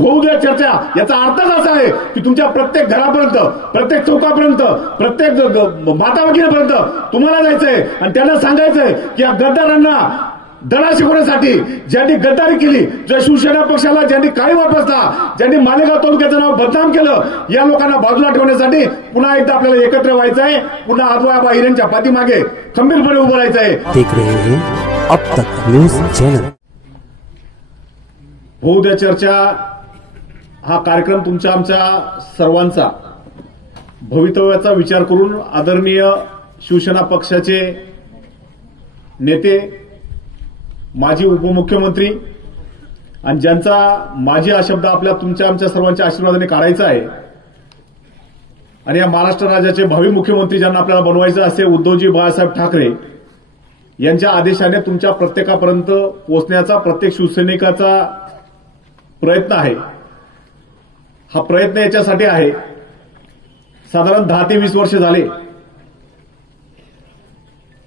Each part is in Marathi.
होऊ द्या चर्चा, याचा अर्थच असा आहे की तुमच्या प्रत्येक घरापर्यंत, प्रत्येक चौकापर्यंत, प्रत्येक माताभगिनीपर्यंत तुम्हाला जायचंय आणि त्यांना सांगायचंय की या गद्दारांना धडा शिकवण्यासाठी, ज्यांनी गद्दारी केली, ज्या शिवसेना पक्षाला ज्यांनी काळी वापसला, ज्यांनी मालेगाव तालुक्याचं नाव बदनाम केलं, या लोकांना बाजूला ठेवण्यासाठी पुन्हा एकदा आपल्याला एकत्र व्हायचं आहे. पुन्हा आजोबा हिरेंच्या पाठीमागे खंबीरपणे उभं राहायचं आहे. देख रहे हैं अब तक न्यूज चॅनल. होऊ द्या चर्चा हा कार्यक्रम तुमच्या आमच्या सर्वांचा भवितव्याचा विचार करून आदरणीय शिवसेना पक्षाचे नेते, माजी उपमुख्यमंत्री आणि ज्यांचा माजी हा शब्द आपल्या तुमच्या आमच्या सर्वांच्या आशीर्वादाने काढायचा आहे आणि या महाराष्ट्र राज्याचे भावी मुख्यमंत्री ज्यांना आपल्याला बनवायचं असे उद्धवजी बाळासाहेब ठाकरे यांच्या आदेशाने तुमच्या प्रत्येकापर्यंत पोहोचण्याचा प्रत्येक शिवसैनिकाचा प्रयत्न आहे. हा प्रयत्न याच्यासाठी आहे, साधारण 10 ते 20 वर्ष झाले.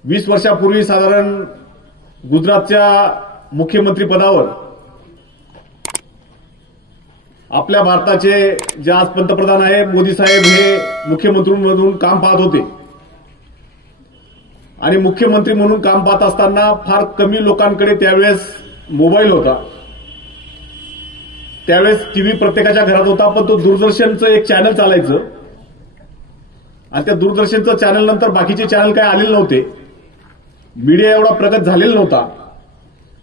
20 वर्षापूर्वी साधारण गुजरातच्या मुख्यमंत्री पदावर आपल्या भारताचे जे आज पंतप्रधान आहे मोदी साहेब हे मुख्यमंत्री म्हणून काम पाहत होते आणि मुख्यमंत्री म्हणून काम पाहत असताना फार कमी लोकांकडे त्यावेळेस मोबाईल होता. त्यावेळेस टीव्ही प्रत्येकाच्या घरात होता, पण तो दूरदर्शनचं एक चॅनल चालायचं आणि त्या दूरदर्शनचं चॅनल नंतर बाकीचे चॅनल काय आलेले नव्हते. मीडिया एवढा प्रगत झालेला नव्हता.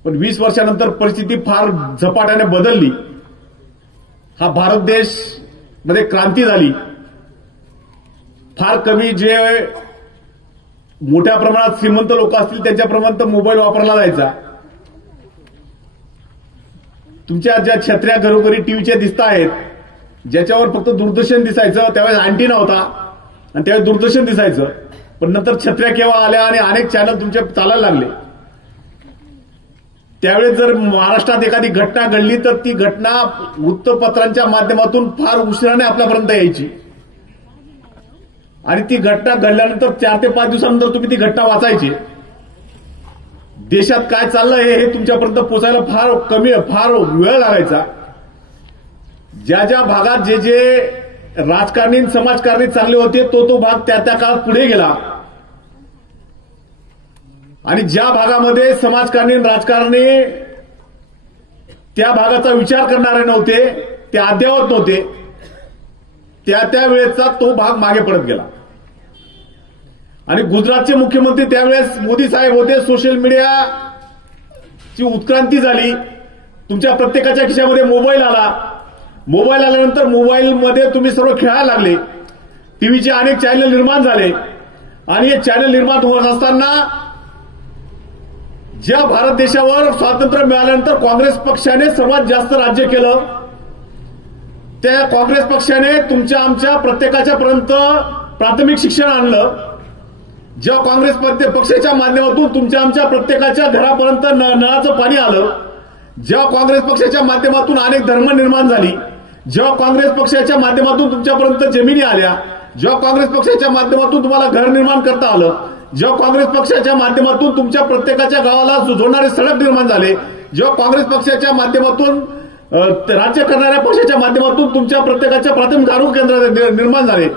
पण 20 वर्षानंतर परिस्थिती फार झपाट्याने बदलली. हा भारत देश मध्ये क्रांती झाली. फार कमी जे मोठ्या प्रमाणात श्रीमंत लोक असतील त्यांच्याप्रमाणात मोबाईल वापरला जायचा. तुमच्या ज्या छत्र्या घरोघरी टीव्हीच्या दिसत आहेत, ज्याच्यावर फक्त दूरदर्शन दिसायचं, त्यावेळेस अँटिना होता आणि त्यावेळेस दूरदर्शन दिसायचं. पण नंतर छत्र्या केव्हा आल्या आणि अनेक चॅनल तुमचे चालायला लागले. त्यावेळेस जर महाराष्ट्रात एखादी घटना घडली तर ती घटना वृत्तपत्रांच्या माध्यमातून फार उशिराने आपल्यापर्यंत यायची आणि ती घटना घडल्यानंतर 4 ते 5 दिवसानंतर तुम्ही ती घटना वाचायची. देशात काय चाललंय हे तुमच्यापर्यंत पोहोचायला फार वेळ लागायचा. ज्या ज्या भागात जे जे राजकारणी समाजकारणी चालले होते तो भाग त्या काळात पुढे गेला आणि ज्या भागामध्ये समाजकारणी राजकारणी त्या भागाचा विचार करणारे नव्हते, ते अद्ययावत नव्हते, त्या वेळेचा तो भाग मागे पडत गेला. आणि गुजरातचे मुख्यमंत्री त्यावेळेस मोदी साहेब होते. सोशल मीडियाची उत्क्रांती झाली. तुमच्या प्रत्येकाच्या खिशामध्ये मोबाईल आला. मोबाईल आल्यानंतर मोबाईलमध्ये तुम्ही सर्व खेळायला लागले. टीव्हीचे अनेक चॅनल निर्माण झाले आणि हे चॅनल निर्माण होत असताना ज्या भारत देशावर स्वातंत्र्य मिळाल्यानंतर काँग्रेस पक्षाने सर्वात जास्त राज्य केलं, त्या काँग्रेस पक्षाने तुमच्या आमच्या प्रत्येकाच्या पर्यंत प्राथमिक शिक्षण आणलं. जेव्हा काँग्रेस पक्षाच्या माध्यमातून तुमच्या आमच्या प्रत्येकाच्या घरापर्यंत नळाचं पाणी आलं, जेव्हा काँग्रेस पक्षाच्या माध्यमातून अनेक धर्म निर्माण झाली, जेव्हा काँग्रेस पक्षाच्या माध्यमातून तुमच्यापर्यंत जमिनी आल्या, जेव्हा काँग्रेस पक्षाच्या माध्यमातून तुम्हाला घर निर्माण करता आलं, जेव्हा काँग्रेस पक्षाच्या माध्यमातून तुमच्या प्रत्येकाच्या गावाला जोडणारे सडक निर्माण झाले, जेव्हा काँग्रेस पक्षाच्या माध्यमातून राज्य करणाऱ्या पक्षाच्या माध्यमातून तुमच्या प्रत्येकाच्या प्राथमिक आरोग्य केंद्र निर्माण झाले,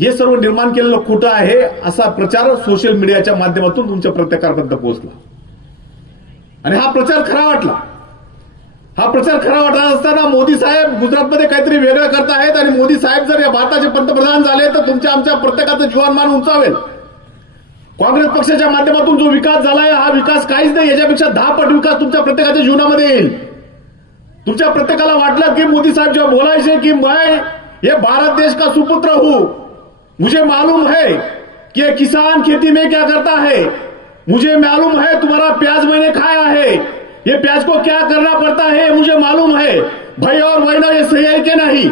हे सर्व निर्माण केलेलं खोटं आहे असा प्रचार सोशल मीडियाच्या माध्यमातून तुमच्या प्रत्येकापर्यंत पोहोचला आणि हा प्रचार खरा वाटला. हा प्रचार खरा वाटला असताना मोदी साहेब गुजरातमध्ये काहीतरी वेगळं करतायत आणि मोदी साहेब जर या भारताचे पंतप्रधान झाले तर तुमच्या आमच्या प्रत्येकाचं जीवनमान उंचावेल. काँग्रेस पक्षाच्या माध्यमातून जो विकास झालाय हा विकास काहीच नाही, याच्यापेक्षा 10 पट विकास तुमच्या प्रत्येकाच्या जीवनामध्ये येईल. तुमच्या प्रत्येकाला वाटलं की मोदी साहेब जेव्हा बोलायचे की मैं ये भारत देश का सुपुत्र हूं, मुझे मालूम है कि ये किसान खेती में क्या करता है, मुझे मालूम है तुम्हारा प्याज मैंने खाया है, ये प्याज को क्या करना पड़ता है मुझे मालूम है. भाई और बहनों ये सही आहे की नाही,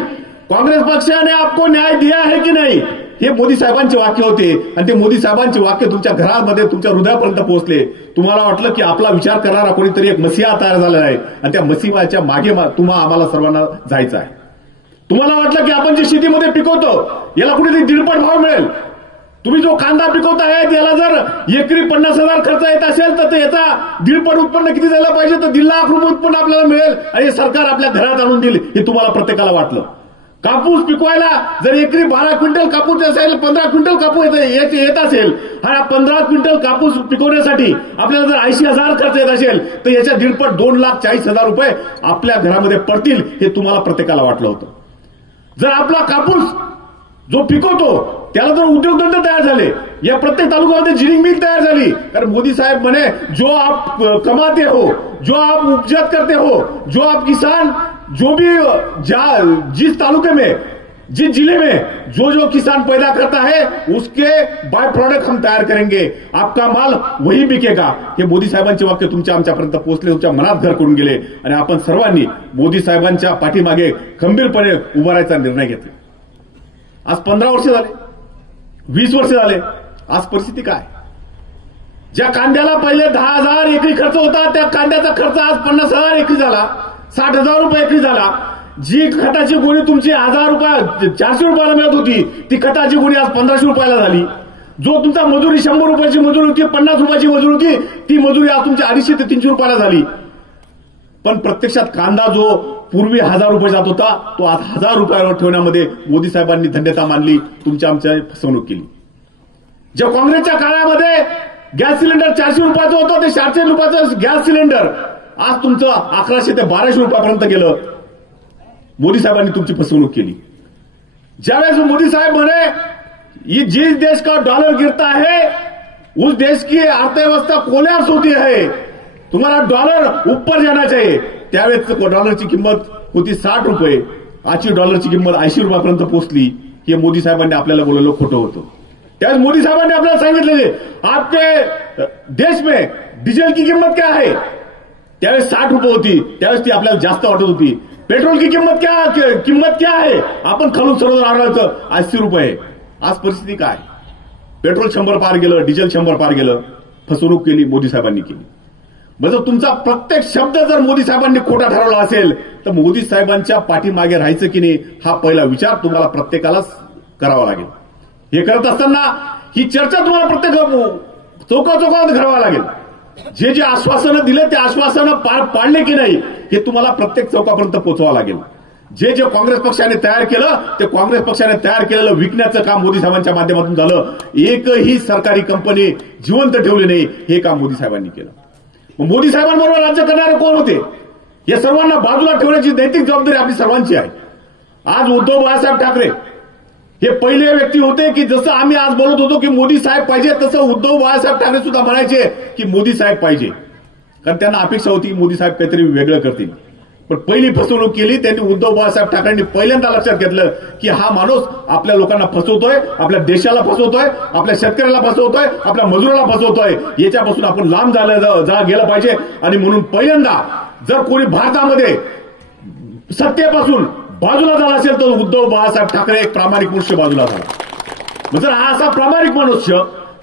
काँग्रेस पक्षाने आपको न्याय दिया है की नाही, हे मोदी साहेबांचे वाक्य होते आणि ते मोदी साहेबांचे वाक्य तुमच्या घरामध्ये तुमच्या हृदयापर्यंत पोहोचले. तुम्हाला वाटलं की आपला विचार करणारा कोणीतरी एक मसीहा तयार झालेला आहे आणि त्या मसीहाच्या मागे आम्हाला सर्वांना जायचं आहे. तुम्हाला वाटलं की आपण जे शेतीमध्ये पिकवतो याला कुठेतरी 1.5 भाव मिळेल तुम्ही जो कांदा पिकवताय त्याला जर एकरी 50,000 खर्च येत असेल तर याचा 1.5 उत्पन्न किती झालं पाहिजे, तर 1.5 लाख रुपये उत्पन्न आपल्याला मिळेल आणि सरकार आपल्या घरात आणून देईल हे तुम्हाला प्रत्येकाला वाटलं. कापूस पिकवायला जर एकरी 12 क्विंटल कापूस असेल, 15 क्विंटल कापूस येत असेल, हा 15 क्विंटल कापूस पिकवण्यासाठी आपल्याला जर 80,000 खर्च येत असेल तर याच्या 1.5 2,40,000 रुपये आपल्या घरामध्ये पडतील हे तुम्हाला प्रत्येकाला वाटलं होतं. जर आपला कापूस जो पिकवतो त्याला जर उद्योगधंदे तयार झाले, या प्रत्येक तालुक्यामध्ये जिनिंग मिल तयार झाली, कारण मोदी साहेब म्हणे जो आप कमाते हो, जो आप उपजत करते हो, जो आप किसान, जो भी जिस तालुके में, जिस जिले में जो किसान पैदा करता है उसके बाय प्रोडक्ट हम तयार करेंगे, आपका माल वही बिकेगा. हे मोदी साहेबांचे वाक्य तुमच्या आमच्यापर्यंत पोहोचले, तुमच्या मनात घर करून गेले आणि आपण सर्वांनी मोदी साहेबांच्या पाठीमागे खंबीरपणे उभा राहायचा निर्णय घेतला. आज 15 वर्ष झाले, 20 वर्ष झाले, आज परिस्थिती काय? ज्या कांद्याला पहिले 10,000 एकरी खर्च होता त्या कांद्याचा खर्च आज 50,000 एकरी झाला, 60,000 रुपये एकरी झाला. जी खताची गोणी तुमची 1,000 रुपये 400 रुपयाला मिळत होती ती खताची गोणी आज 1,500 रुपयाला झाली. जो तुमचा मजुरी 100 रुपयाची मजुरी होती, 50 रुपयाची मजुरी होती, ती मजुरी आज तुमची 250 ते 300 रुपयाला झाली. पण प्रत्यक्षात कांदा जो पूर्वी 1,000 रुपये जात होता तो आज 1,000 रुपयावर ठेवण्यामध्ये मोदी साहेबांनी धन्यता मानली, तुमच्या आमच्या फसवणूक केली. ज्या काँग्रेसच्या काळामध्ये गॅस सिलेंडर 400 रुपयाचं होतं ते 400 रुपयाचं गॅस सिलेंडर आज तुमचं 1100 ते 1200 रुपयापर्यंत गेलं. मोदी साहेबांनी तुमची फसवणूक केली. ज्यावेळेस मोदी साहेब म्हणे जिस देश का डॉलर गिरता है उस देश की अर्थव्यवस्था कोलॅप्स होती है, तुम्हाला डॉलर ऊपर जाना चाहिए, त्यावेळेस डॉलरची किंमत होती 60 रुपये, आजची डॉलरची किंमत 80 रुपयापर्यंत पोहोचली. हे मोदी साहेबांनी आपल्याला बोलवलं खोटं होतं. त्यावेळेस मोदी साहेबांनी आपल्याला सांगितलं आपके देश में डिझेल की किंमत क्या है, त्यावेळेस 60 रुपये होती, त्यावेळेस ती आपल्याला जास्त वाटत होती. पेट्रोल की किंमत क्या है, आपण खालून सर्व आढळलं 80 रुपये. आज परिस्थिती काय? पेट्रोल 100 पार गेलं, डिझेल 100 पार गेलं. फसवणूक केली मोदी साहेबांनी केली. म्हणजे तुमचा प्रत्येक शब्द जर मोदी साहेबांनी खोटा ठरवला असेल तर मोदी साहेबांच्या पाठीमागे राहायचं की नाही हा पहिला विचार तुम्हाला प्रत्येकालाच करावा लागेल. हे करत असताना ही चर्चा तुम्हाला प्रत्येक चौकात घडवावं लागेल. जे जे आश्वासनं दिले ते आश्वासनं पार पाडले की नाही हे तुम्हाला प्रत्येक चौकापर्यंत पोहोचवावं लागेल. जे जे काँग्रेस पक्षाने तयार केलं ते काँग्रेस पक्षाने तयार केलेलं विकण्याचं काम मोदी साहेबांच्या माध्यमातून झालं. एकही सरकारी कंपनी जिवंत ठेवली नाही, हे काम मोदी साहेबांनी केलं. मोदी साहेबांबरोबर राज्य करणारे कोण होते? या सर्वांना बाजूला ठेवण्याची नैतिक जबाबदारी आपली सर्वांची आहे. आज उद्धव बाळासाहेब ठाकरे हे पहिले व्यक्ती होते की जसं आम्ही आज बोलत होतो की मोदी साहेब पाहिजे तसं उद्धव बाळासाहेब ठाकरे सुद्धा म्हणायचे की मोदी साहेब पाहिजे, कारण त्यांना अपेक्षा होती की मोदी साहेब काहीतरी वेगळं करतील. पण पहिली फसवणूक केली त्यांनी. उद्धव बाळासाहेब ठाकरेंनी पहिल्यांदा लक्षात घेतलं की हा माणूस आपल्या लोकांना फसवतोय, आपल्या देशाला फसवतोय, आपल्या शेतकऱ्याला फसवतोय, आपल्या मजुराला फसवतोय. याच्यापासून आपण लांब गेलं पाहिजे. आणि म्हणून पहिल्यांदा जर कोणी भारतामध्ये सत्तेपासून बाजूला झाला असेल तर उद्धव बाळासाहेब ठाकरे एक प्रामाणिक मनुष्य बाजूला झाला. जर हा असा प्रामाणिक मनुष्य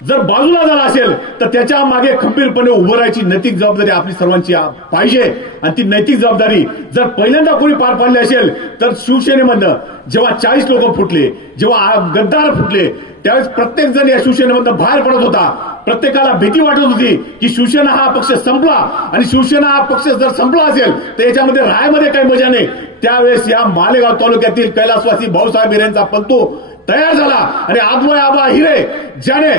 जर बाजूला झाला असेल तर त्याच्या मागे खंबीरपणे उभं राहायची नैतिक जबाबदारी आपली सर्वांची पाहिजे. आणि ती नैतिक जबाबदारी जर पहिल्यांदा कोणी पार पाडली असेल तर शिवसेनेमधनं जेव्हा 40 लोक फुटले, जेव्हा गद्दार फुटले, त्यावेळेस प्रत्येक जण या शिवसेनेमधनं बाहेर पडत होता. प्रत्येकाला भीती वाटत होती की शिवसेना हा पक्ष संपला आणि शिवसेना हा पक्ष जर संपला असेल तर याच्यामध्ये राहायमध्ये काही मजा नाही. त्यावेळेस या मालेगाव तालुक्यातील कैलासवासी भाऊसाहेब हिरेंचा पंतू तयार झाला आणि आदवय आबा हिरे ज्याने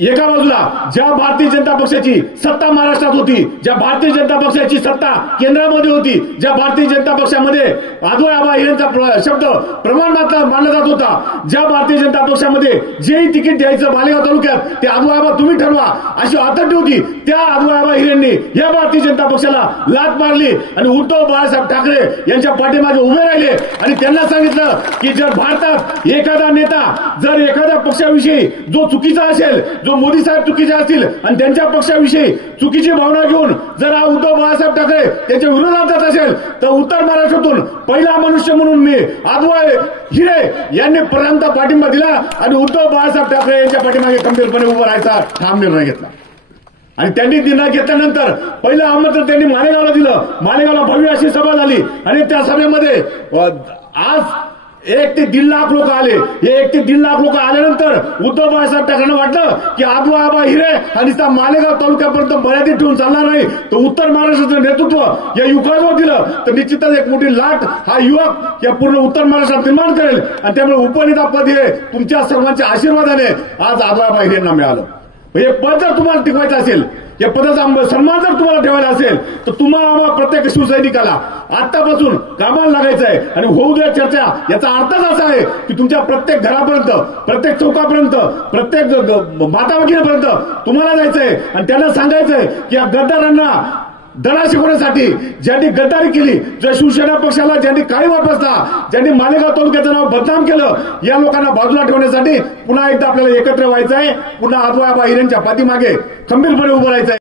एका बाजूला ज्या भारतीय जनता पक्षाची सत्ता महाराष्ट्रात होती, ज्या भारतीय जनता पक्षाची सत्ता केंद्रामध्ये होती, ज्या भारतीय जनता पक्षामध्ये आदवय आबा हिरेंचा शब्द प्रमाण मानला जात होता, ज्या भारतीय जनता पक्षामध्ये जेही तिकीट द्यायचं मालेगाव तालुक्यात ते आदवय आबा तुम्ही ठरवा अशी अथॉरिटी होती, त्या आदवय आबा हिरेंनी या भारतीय जनता पक्षाला लाथ मारली आणि उद्धव बाळासाहेब ठाकरे यांच्या पाठीमागे उभे राहिले आणि त्यांना सांगितलं की जर भारतात एखादा नेता जर एखाद्या पक्षाविषयी जो चुकीचा असेल, जो मोदी साहेब चुकीचे असतील आणि त्यांच्या पक्षाविषयी चुकीची भावना घेऊन जर हा उद्धव बाळासाहेब ठाकरे त्यांच्या विरोधात जात असेल तर उत्तर महाराष्ट्रातून पहिला मनुष्य म्हणून मी आदवय हिरे यांनी पर्यंत पाठिंबा दिला आणि उद्धव बाळासाहेब ठाकरे यांच्या पाठीमागे खंबीरपणे उभं राहायचा ठाम निर्णय घेतला. आणि त्यांनी निर्णय घेतल्यानंतर पहिलं आमंत्रण त्यांनी मालेगावला दिलं. मालेगावला भव्य अशी सभा झाली आणि त्या सभेमध्ये आज 1 ते 1.5 लाख लोक आले. हे 1 ते 1.5 लाख लोक आल्यानंतर उद्धव बाळासाहेब ठाकरेंना वाटलं की आबा हिरे आणि मालेगाव तालुक्यापर्यंत मर्यादित ठेवून चालणार नाही, तर उत्तर महाराष्ट्राचं नेतृत्व या युवकांवर दिलं तर निश्चितच एक मोठी लाट हा युवक या पूर्ण उत्तर महाराष्ट्रात निर्माण करेल. आणि त्यामुळे उपनेतापद हे तुमच्या सर्वांच्या आशीर्वादाने आज आबा हिरेंना मिळालं. हे पद जर तुम्हाला टिकवायचं असेल, या पदाचा सन्मान जर तुम्हाला ठेवायचा असेल, तर तुम्हाला प्रत्येक शिवसैनिकाला आतापासून कामाला लागायचं आहे. आणि होऊ द्या चर्चा, याचा अर्थच असा आहे की तुमच्या प्रत्येक घरापर्यंत, प्रत्येक चौकापर्यंत, प्रत्येक माताभगिनीपर्यंत तुम्हाला जायचंय आणि त्यांना सांगायचंय की या गद्दारांना धडा शिकवण्यासाठी ज्यांनी गद्दारी केली, ज्या शिवसेना पक्षाला ज्यांनी काळी वापसला, ज्यांनी मालेगाव तालुक्याचं नाव बदनाम केलं, या लोकांना बाजूला ठेवण्यासाठी पुन्हा एकदा आपल्याला एकत्र व्हायचं आहे. पुन्हा आबा हिरेंच्या पाठीमागे खंबीरपणे उभं राहायचं आहे.